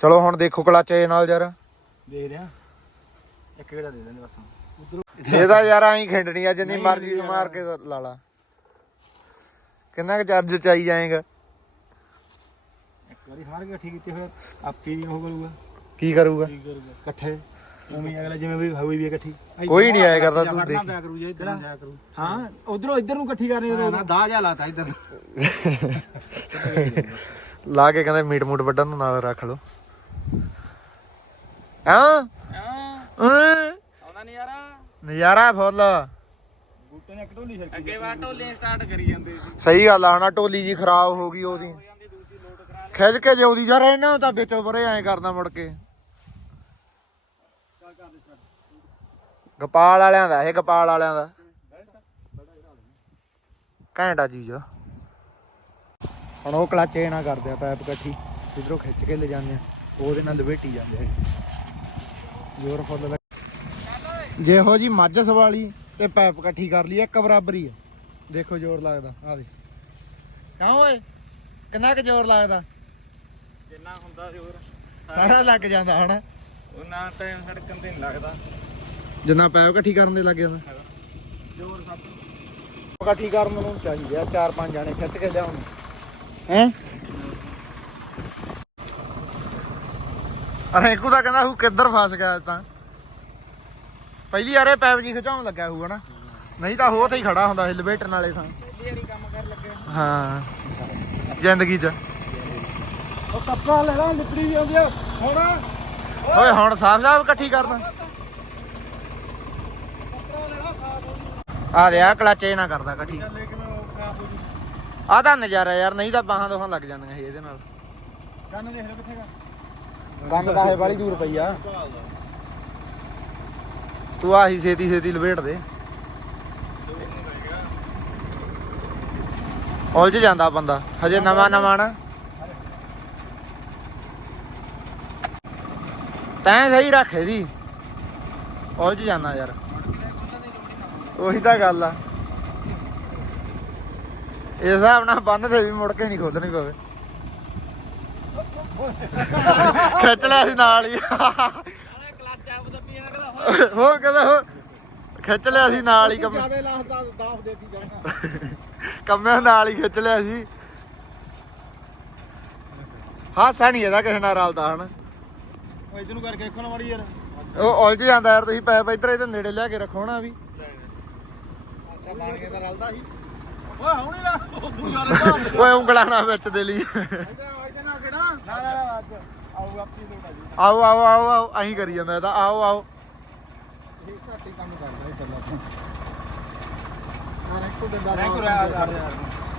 ਚਲੋ ਹੁਣ ਦੇਖੋ ਕਲਚ ਨਾਲ ਯਾਰ। ਦੇ ਰਿਹਾ। ਇੱਕ ਕਿਹੜਾ ਦੇ ਦਿੰਦੇ ਬਸ ਇਹਦਾ ਯਾਰ ਐਂ ਖਿੰਡਣੀ ਆ ਜਿੰਨੀ ਮਰਜ਼ੀ ਮਾਰ ਕੇ ਲਾ ਲਾ। ਕਿੰਨਾ ਕੁ ਚਾਰਜ ਚਾਈ ਜਾਏਗਾ? ਇੱਕ ਵਾਰੀ ਹਾਰ ਗਿਆ ਠੀਕ ਕੀਤੇ ਫਿਰ ਆਪੇ ਵੀ ਉਹ ਕਰੂਗਾ। ਕੀ ਕਰੂਗਾ? ਕੀ ਕਰੂਗਾ? ਇਕੱਠੇ। ਉਵੇਂ ਅਗਲਾ ਜਿਵੇਂ ਵੀ ਹੋਈ ਵੀ ਇਕੱਠੀ। ਕੋਈ ਨਹੀਂ ਆਇਆ ਕਰਦਾ ਤੂੰ ਦੇਖ। ਜਾਇਆ ਕਰੂ ਜੇ ਇੱਧਰ ਨੂੰ ਜਾਇਆ ਕਰੂ ਹਾਂ ਉਧਰੋਂ ਇੱਧਰ ਨੂੰ ਇਕੱਠੀ ਕਰਨੀ ਉਹ ਨਾ ਦਾ ਜਾ ਲਾਤਾ ਇੱਧਰ (laughs) ਲਾ ਕੇ ਕਹਿੰਦੇ ਮੀਟ ਮੂਟ ਵੱਢਣ ਨੂੰ ਨਾਲ ਰੱਖ ਲਓ। ਹਾਂ। ਨਹੀਂ ਯਾਰ ਨਜ਼ਾਰਾ? ਫੁੱਲ। ਬੂਟੇ ਨੇ ਇੱਕ ਢੋਲੀ ਛੜਕੀ ਅੱਗੇ ਵਾ ਢੋਲੇ ਸਟਾਰਟ ਕਰੀ ਜਾਂਦੇ ਸੀ। ਸਹੀ ਗੱਲ ਆ ਹਨਾ ਟੋਲੀ ਜੀ ਖਰਾਬ ਹੋ ਗਈ ਉਹਦੀ। ਖਿੱਚ ਕੇ ਜਿਉਦੀ ਜਾ ਰਹੇ ਨਾ ਤਾਂ ਵਿੱਚ ਵਰੇ ਐਂ ਕਰਦਾ ਮੁੜ ਕੇ। ਗੋਪਾਲ ਵਾਲਿਆਂ ਦਾ ਇਹ ਗੋਪਾਲ ਵਾਲਿਆਂ ਦਾ। ਘੈਂਟਾ ਚੀਜ਼। ਆ ਹੁਣ ਉਹ ਕਲੱਚ ਨਾ ਕਰਦੇ ਆ ਪੈਪ ਇਕੱਠੀ। ਇਧਰੋਂ ਖਿੱਚ ਕੇ ਲੈ ਜਾਂਦੇ ਆ। ਉਹਦੇ ਨਾਲ ਲਵੇਟੀ ਜਾਂਦੇ ਆ। ਜ਼ੋਰ ਫੁੱਲ ਲੱਗ ਜਿਹੋ ਜੀ ਮੱਝ ਸਵਾਲੀ ਤੇ ਪੈਪ ਇਕੱਠੀ ਕਰ ਲਈ ਇੱਕ ਬਰਾਬਰ ਆ। ਦੇਖੋ ਜ਼ੋਰ ਲੱਗਦਾ ਆ ਦੇ ਕਿਉਂ ਓਏ? ਕਿੰਨਾ ਕੁ ਜ਼ੋਰ ਲੱਗਦਾ? ਜਿੰਨਾ ਹੁੰਦਾ ਜ਼ੋਰ ਸਾਰਾ ਲੱਗ ਜਾਂਦਾ ਹਨਾ? ਉਹਨਾਂ ਟਾਈਮ ਸੜਕਣ ਤੇ ਨਹੀਂ ਲੱਗਦਾ। ਜਿੰਨਾ ਪੈਪ ਇਕੱਠੀ ਕਰਨ ਦੇ ਲੱਗ ਜਾਂਦਾ। ਜ਼ੋਰ ਸਭ ਇਕੱਠੀ ਕਰਨ ਨੂੰ ਚਾਹੀਦੇ ਚਾਰ ਪੰਜ ਜਾਣੇ ਖਿੱਚ ਕੇ ਲਿਆਉਣ। ਹੈ? ਰੈਂਕੂ ਦਾ ਕਹਿੰਦਾ ਹੂ ਕਿੱਧਰ ਫਸ ਗਿਆ ਤਾਂ। ਪਹਿਲੀ ਯਾਰੇ ਪੈਪ ਜੀ ਖਿਚਾਉਣ ਲੱਗਾ ਹੂ ਹਨਾ। ਨਹੀਂ ਤਾਂ ਹੋ ਤੇ ਹੀ ਖੜਾ ਹੁੰਦਾ ਸੀ ਲਵੇਟਣ ਵਾਲੇ ਥਾਂ ਪਹਿਲੀ ਵਾਰੀ ਕੰਮ ਕਰ ਲੱਗੇ ਹਾਂ ਜ਼ਿੰਦਗੀ 'ਚ। ਉਹ ਕੱਪੜਾ ਲੈਣਾ ਲਿਪੜੀ ਵੀ ਆਉਂਦੀ ਆ। ਹੁਣ। ਓਏ ਹੁਣ ਸਾਫ਼ ਸਾਫ਼ ਇਕੱਠੀ ਕਰਦਾ ਆ ਦੇ ਆ ਕਲੱਚ ਨਾ ਕਰਦਾ ਇਕੱਠੀ। ਲੇਕਿਨ ਉਹ ਖਰਾਬ ਹੋ ਜੂ ਆ ਤਾਂ ਨਜ਼ਾਰਾ ਯਾਰ ਨਹੀਂ ਤਾਂ ਬਾਹਾਂ ਦੋਹਾਂ ਲੱਗ ਜਾਂਦੀਆਂ ਸੀ ਇਹਦੇ ਨਾਲ। ਕੰਨ ਦੇਖ ਲੈ ਕਿੱਥੇ ਗਾ। ਗੰਦ ਤਾਂ ਇਹ ਬੜੀ ਦੂਰ ਪਈ ਆ। ਤੂੰ ਆਹੀ ਛੇਤੀ ਛੇਤੀ ਲਪੇਟ ਦੇ। ਉਲਝ ਜਾਂਦਾ ਬੰਦਾ। ਹਜੇ ਨਵਾਂ ਨਵਾਂ ਨਾ। ਤੈਂ ਸਹੀ ਰੱਖ ਇਹਦੀ। ਉਲਝ ਜਾਂਦਾ ਯਾਰ। ਉਹੀ ਤਾਂ ਗੱਲ ਆ। ਇਸ ਹਿਸਾਬ ਨਾਲ ਬੰਨ ਤੇ ਵੀ ਮੁੜ ਕੇ ਨਹੀਂ ਖੋਦਣੀ ਪਵੇ। ਖਿੱਚ ਲਿਆ ਸੀ ਨਾਲ ਹੀ। ਹੋ ਕਹਿੰਦਾ ਹੋ ਖਿੱਚ ਲਿਆ ਸੀ ਨਾਲ ਹੀ ਕੰਮ। ਜਿਆਦੇ ਲਾਹ ਦਾ ਦਾਫ ਦੇਤੀ ਜਾਣਾ ਕੰਮਿਆਂ ਨਾਲ ਹੀ ਖਿੱਚ ਲਿਆ ਸੀ। ਹਾਸਾ ਨਹੀਂ ਇਹਦਾ ਕਿਸੇ ਨਾਲ ਰਲਦਾ ਹਨ। ਉਹ ਇਧਰ ਨੂੰ ਕਰਕੇ ਦੇਖੋ ਨਾ ਮਾੜੀ ਯਾਰ। ਉਹ ਉਲਝ ਜਾਂਦਾ ਯਾਰ ਤੁਸੀਂ ਪੈਪ ਇੱਧਰ ਇਹਦੇ ਨੇੜੇ ਲਿਆ ਕੇ ਰੱਖੋ ਨਾ ਵੀ। ਅੱਛਾ ਬਣ ਕੇ ਤਾਂ ਰਲਦਾ ਸੀ। ਓਏ ਹੁਣੀ ਨਾ ਨਾ ਓਏ ਉਂਗਲਾਂ ਨਾਲ ਵਿੱਚ ਦੇ ਲਈ। ਨਾਲ ਨਾ ਨਾ ਅੱਜ ਆਊ ਆਪੀ ਲੋੜ ਆ ਜੀ। ਆਓ ਆਓ ਆਓ ਆਓ ਅਹੀਂ ਕਰੀ ਜਾਂਦਾ ਇਹਦਾ ਆਓ ਆਓ। ਇਹ ਘੱਟ ਹੀ ਕੰਮ ਕਰਦਾ ਇਹ ਚੱਲਾ ਯਾਰ ਇੱਕੋ ਦਿੰਦਾ ਰੈਂਕ ਰਿਆ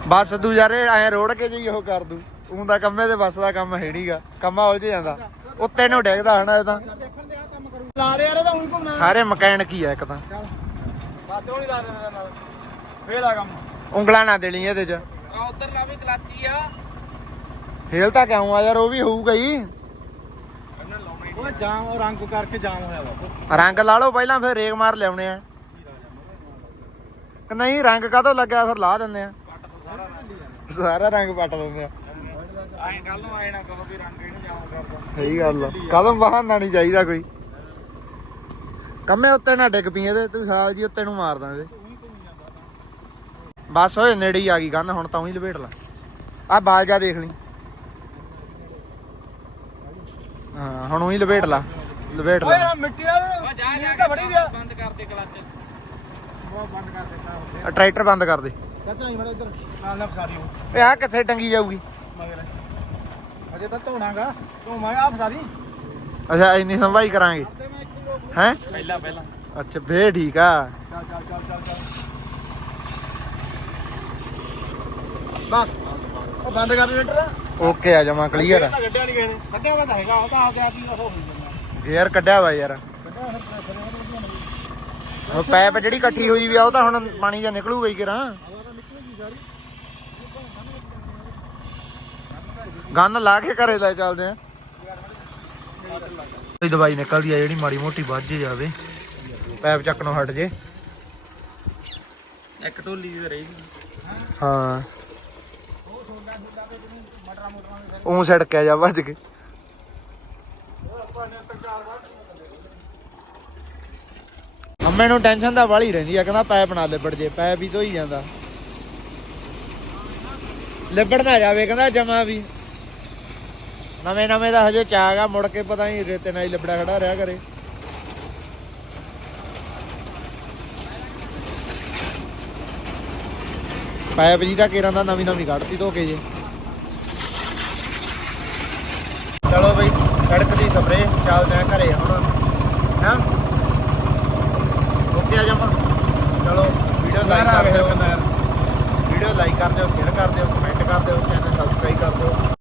ਬਸ ਦੂ ਯਾਰੇ ਐ ਰੋੜ ਕੇ ਜੀ ਉਹ ਕਰ ਦੂ। ਊਂ ਦਾ ਕੰਮੇ ਦੇ ਬਸ ਦਾ ਕੰਮ ਹੈ ਨਹੀਂਗਾ ਕੰਮਾ ਉਲਝ ਜਾਂਦਾ। ਉੱਤੇ ਨੂੰ ਡਿੱਗਦਾ ਹਨਾ ਇਹ ਤਾਂ। ਦੇਖਣ ਦੇ ਆ ਕੰਮ ਕਰੂ। ਲਾ ਦੇ ਯਾਰ ਇਹਦਾ ਉਹੀ ਘੁੰਮਣਾ। ਸਾਰੇ ਮਕੈਨਿਕ ਹੀ ਆ ਇੱਕ ਤਾਂ। ਬਸ ਉਹ ਨਹੀਂ ਲਾ ਦੇਣਾ ਨਾਲ। ਫੇਰ ਆ ਕੰਮ। ਉਂਗਲਾਂ ਨਾ ਦੇਣੀ ਇਹਦੇ ਚ। ਆ ਉਧਰ ਲਾ ਵੀ ਕਲੱਚੀ ਆ। ਫੇਲ ਤਾਂ ਕਿਉਂ ਆ ਯਾਰ ਉਹ ਵੀ ਹੋਊਗਾ ਹੀ। ਜਾਮ ਉਹ ਰੰਗ ਕਰਕੇ ਜਾਮ ਹੋਇਆ ਵਾ। ਰੰਗ ਲਾ ਲਓ ਪਹਿਲਾਂ ਫਿਰ ਰੇਗ ਮਾਰ ਲਿਆਉਣੇ ਆ। ਨਹੀਂ ਰੰਗ ਕਾਹਤੋਂ ਲੱਗਿਆ ਫਿਰ ਲਾ ਦਿੰਦੇ ਆ। ਸਾਰਾ ਰੰਗ ਪੱਟ ਦਿੰਦੇ ਆ। ਐਂ ਕੱਲ ਨੂੰ ਆਏ ਨਾ ਕਹੋ ਵੀ ਰੰਗ ਇਹਨੂੰ ਜਾਮ ਕਰਦਾ ਸਹੀ ਗੱਲ ਆ। ਕਦਮ ਬਹਾਨਾ ਨਹੀਂ ਚਾਹੀਦਾ ਕੋਈ। ਕੰਮੇ ਉੱਤੇ ਨਾ ਡਿੱਗ ਪਈ ਇਹਦੇ ਤੂੰ ਸਾਲ ਜੀ ਉੱਤੇ ਨੂੰ ਮਾਰਦਾ ਇਹਦੇ ਬਸ ਓਏ ਨੇੜੇ ਹੀ ਆ ਗਈ ਗੰਨ ਹੁਣ ਤਾਂ ਉਹੀ ਲਪੇਟ ਲਾ। ਆ ਬਾਲ ਜਾ ਦੇਖ ਲਈ। ਹਾਂ ਹੁਣ ਉਹੀ ਲਪੇਟ ਲਾ ਲਪੇਟ ਓਏ ਲਾ ਆ ਮਿੱਟੀ ਨਾਲ ਜਾ ਜਾ ਬੜੀ ਗਿਆ ਬੰਦ ਕਰ ਦੇ ਕਲੱਚ। ਉਹ ਬੰਦ ਕਰ ਦਿੱਤਾ ਆ ਟਰੈਕਟਰ ਬੰਦ ਕਰ ਦੇ। ਚਾਚਾ ਹੀ ਮੇਰਾ ਇੱਧਰ। ਨਾਲ ਨਾ ਫਸਾਰੀ ਹੋ ਏ ਆ ਕਿੱਥੇ ਟੰਗੀ ਜਾਊਗੀ? ਮਗਰ। ਅਜੇ ਤਾਂ ਧੋਣਾਗਾ। ਤੂੰ ਮੈਂ ਆ ਫਸਾਰੀ ਅੱਛਾ ਇੰਨੀ ਸੰਭਾਈ ਕਰਾਂਗੇ। ਤੇ ਮੈਂ ਇੱਕ ਕਿਲੋ ਹੈ? ਪਹਿਲਾਂ ਪਹਿਲਾਂ। ਅੱਛਾ ਫੇਰ ਠੀਕ ਆ। ਚੱਲ ਚੱਲ ਚੱਲ ਚੱਲ ਚੱਲ। ਬਸ। ਉਹ ਬੰਦ ਕਰ ਦੇ ਮੀਟਰ ਓਕੇ ਆ ਜਮਾ ਕਲੀਅਰ ਆ ਗੱਡਿਆ ਨਹੀਂ ਗਏ ਨੇ। ਕੱਢਿਆ ਵਾ ਤਾਂ ਹੈਗਾ ਉਹ ਤਾਂ ਆਪਦੇ ਆਪ ਹੀ ਉਹ ਹੋਈ ਜਾਂਦਾ। ਯਾਰ ਕੱਢਿਆ ਵਾ ਯਾਰ। ਉਹ ਪੈਪ ਜਿਹੜੀ ਇਕੱਠੀ ਹੋਈ ਵੀ ਆ ਉਹ ਤਾਂ ਹੁਣ ਪਾਣੀ ਜਾਂ ਨਿਕਲੂਗਾ ਹੀ ਕਿਰਾਂ। ਗੰਨ ਲਾ ਕੇ ਘਰੇ ਲੈ ਚੱਲਦੇ ਆ। ਕੋਈ ਦਵਾਈ ਨਿਕਲਦੀ ਆ ਜਿਹੜੀ ਮਾੜੀ ਮੋਟੀ ਵੱਜ ਜਾਵੇ। ਪੈਪ ਚੱਕਣੋਂ ਹਟ ਜੇ। ਇੱਕ ਢੋਲੀ ਦੀ ਰਹੀ ਹਾਂ। ਉਹ ਸੜਕਿਆ ਜਾ ਵੱਜ ਕੇ। ਅੰਮੇ ਨੂੰ ਟੈਨਸ਼ਨ ਦਾ ਵਾਲੀ ਰਹਿੰਦੀ ਆ, ਕਹਿੰਦਾ ਪੈਪ ਨਾ ਲਿਬੜ ਜੇ ਪੈਪ ਹੀ ਧੋਈ ਜਾਂਦਾ। ਲਿਬੜ ਨਾ ਜਾਵੇ, ਕਹਿੰਦਾ ਜਮਾ ਵੀ। ਨਵੇਂ ਨਵੇਂ ਦਾ ਹਜੇ ਚਾਗਾ ਮੁੜ ਕੇ ਪਤਾ ਨਹੀਂ ਰੇਤੇ ਨਾਲ ਹੀ ਲਿਬੜਾ ਖੜਾ ਰਿਹਾ ਕਰੇ। ਪਾਇਪ ਜੀ ਦਾ ਕੇਰਾਂ ਦਾ ਨਵੀਂ ਨਵੀਂ ਕੱਢਤੀ ਧੋ ਕੇ ਜੇ। ਚਲੋ ਬਈ ਸੜਕ ਦੀ ਸਪਰੇ ਚੱਲਦੇ ਆ ਘਰੇ ਹੁਣ। ਹਾਂ? ਓਕੇ ਆ ਜਾਵਾਂ ਚਲੋ ਵੀਡੀਓ ਲਾਈਕ ਕਰ ਦਿਓ। ਵੀਡੀਓ ਲਾਈਕ ਕਰ ਦਿਓ ਸ਼ੇਅਰ ਕਰ ਦਿਓ ਕਮੈਂਟ ਕਰ ਦਿਓ ਚੈਨਲ ਸਬਸਕ੍ਰਾਈਬ ਕਰ ਦਿਓ।